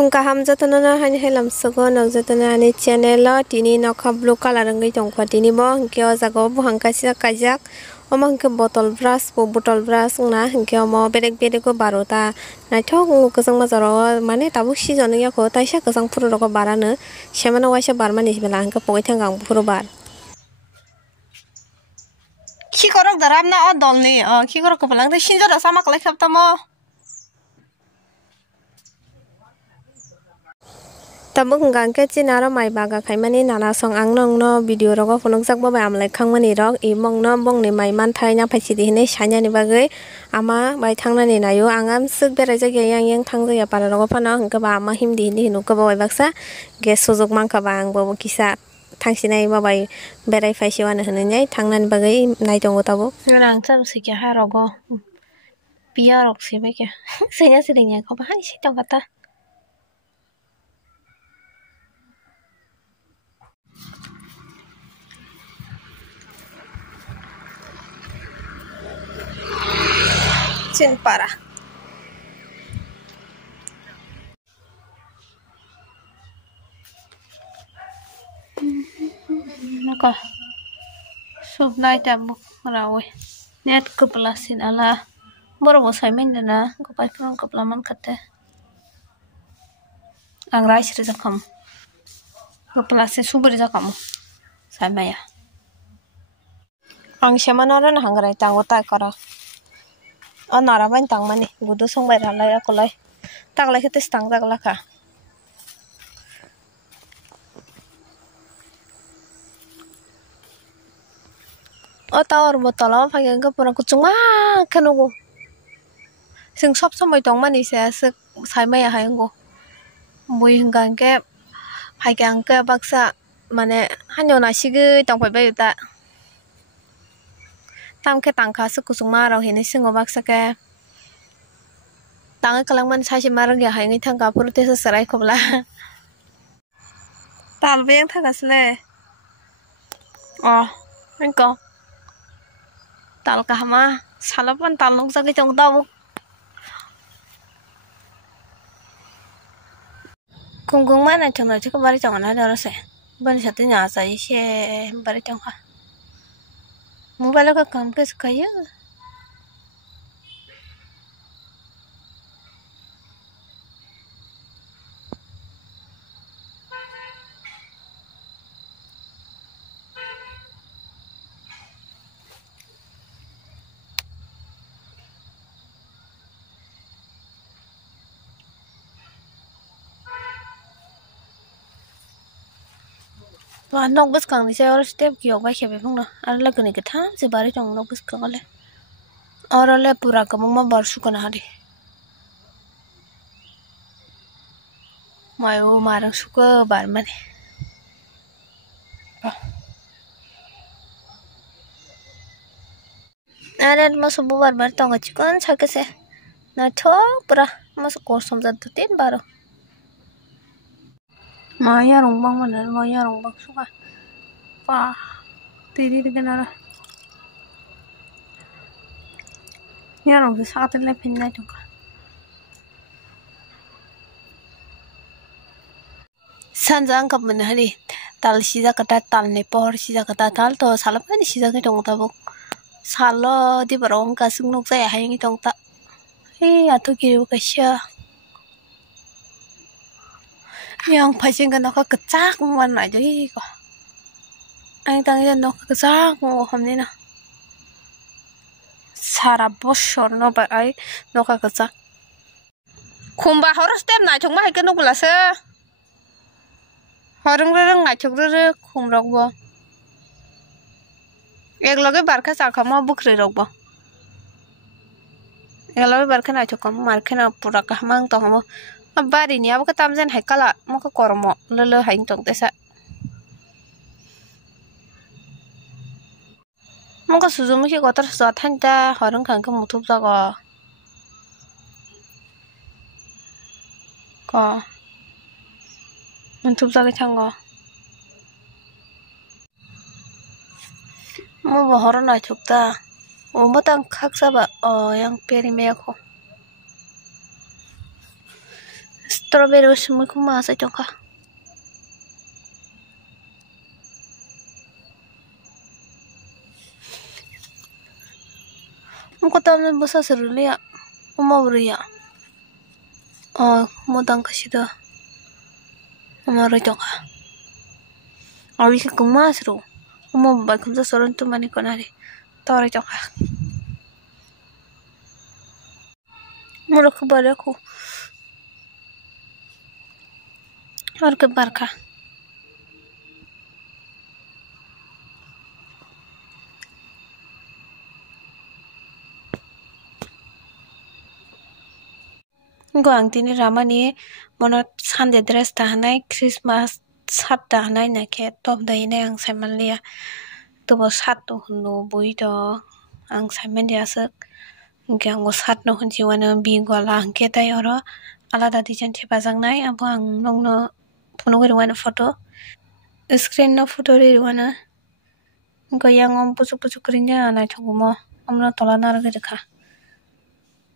Fungkaham jatana hani helam sogo nok jatana ani channel lo tini nokha blue color ngai tongkha tini bo hingke o jaga bo hangkaisa kaijak omo hingke bottle brush na hingke omo berek ko barota naithok kusang majaro mane tabuk sijon yako taisa kusang puro roko barano semana waisa barmani bela hingke pogai thangang puro bar khikorok daramna o dolni khikorok ko belang sinjara sama kalai khaptamo tabuk hingkang ke chinaro mai baga khaimani nana song ang nong no video rogo phunukjak bo bai amlai khangmani rok imong no bongni mai manthai na phaisidi hinai sainani bagai ama bai thangnani nayo angam suk berai jagya yang thangjaya para rogo phano hingke ba ama hindi hinukka bo bai baksa ge sujok mangkha ba ang bo kisa thangsinai ba bai berai phaisiwani hinai thangnani bagai naitongo tabo rang cham sikya ha rogo piya rok sibai ke senya sidengya ko ba hai sitong kata Chin para naka sublai tabuk rawe net keplasin ala boro saimen dana gopai pron keplaman kate ang rice re jakam keplasin suburi jakam saimaya ang semana ran hangrai tango tai kara naraban tangmani gudu songbai ralai akolai taklai khete stang jaglaka tawar botol phaiga ke pura kuchungma khenugo sing sob somoi tongmani se asuk saimaya hayango bui hingkang ke phaiga angke baksa mane hanyo na sigi tongpai bai ta tamke tangkha su kuchungma rok hini singo baksa ke tangai kalangman saisi marang ya haingi thangka purute se sarai khobla talbe yang thagasle engko tal kahma salapan tal nok jagi tong tabu kungkung mana changna chiko bari changna darase bani sate nya sai se bari changha mobile ka kam ke skaya nok bus kang ni or step ki ok bai khebe phungna ar lagni ke tha je bari tong nok bus kang le और ले पूरा कमंग मा बरसु कना हरी मायो मारंग सुक बार माने अरे मसु बार बार तंग चिकन छके से ना थो पूरा मसु कोर समझा तो तीन बार माया रोंबांग मन माया रोंबांग सुका पा तेरी दिगना Yarong se sakit le pinna juga. Sanjang kap mana hari tal sisa kata tal ne por sisa kata tal to salah pani sisa ke tong tabuk salah di barong kasung nok saya hayang tong ta atau kiri kasya yang pasien kan nok kecak mana aja kok ang tangi nok kecak mau hamni na সারা বছর নবাই নকা কচা খুমবা হর স্টেপ না চংবা হাইকে নগুলাসে হরং রং না চগরে খুম রকবো একলগে বারখা চাখামা বুখরে রকবো একলগে বারখা না চকম মারখে না পুরা কাহমাং তহম বাড়ি নি আবকে তামজেন হাইকালা মকে করম ললে হাইং তংতেসা 뭔가 수줍음이 거들었어 탄자 허른 간그 무톱다가 거 무톱다가 찬거 뭐 허른아 죽다 뭐당 각사바 yang perimeko Strawberry semua kuma sa chongka. Muko tamne basa seruli ya. Umawri ya. Modang kasida. Umawri chongka. Awi ka kuma seru. Umawri kumsa soron tu mani konari. Tawari chongka. Mulak bari aku. और के बरखा Guangtini ramani mono Sunday dress tahanai Christmas sat tahanai na ke top dai na ang saimanlia tubo sat to hunno bui do ang saimanlia sak anggo sat no hunji wana bi gola angke tai oro alada design thepajak nai abo ang nongno phono wana photo screen no photo wana goyang pucuk pucuk krinya naithogumo amno tola nargedekha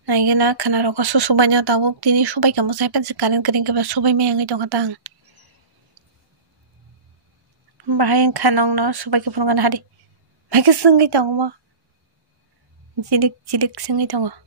naigena khana roko susubanya tabuk tini subai kamu sai pensi karen kering keba subai mayangi dong katang bahaya khanong no subai ke phungan hari bhai ke sungai tongo jilik jilik sungai tongo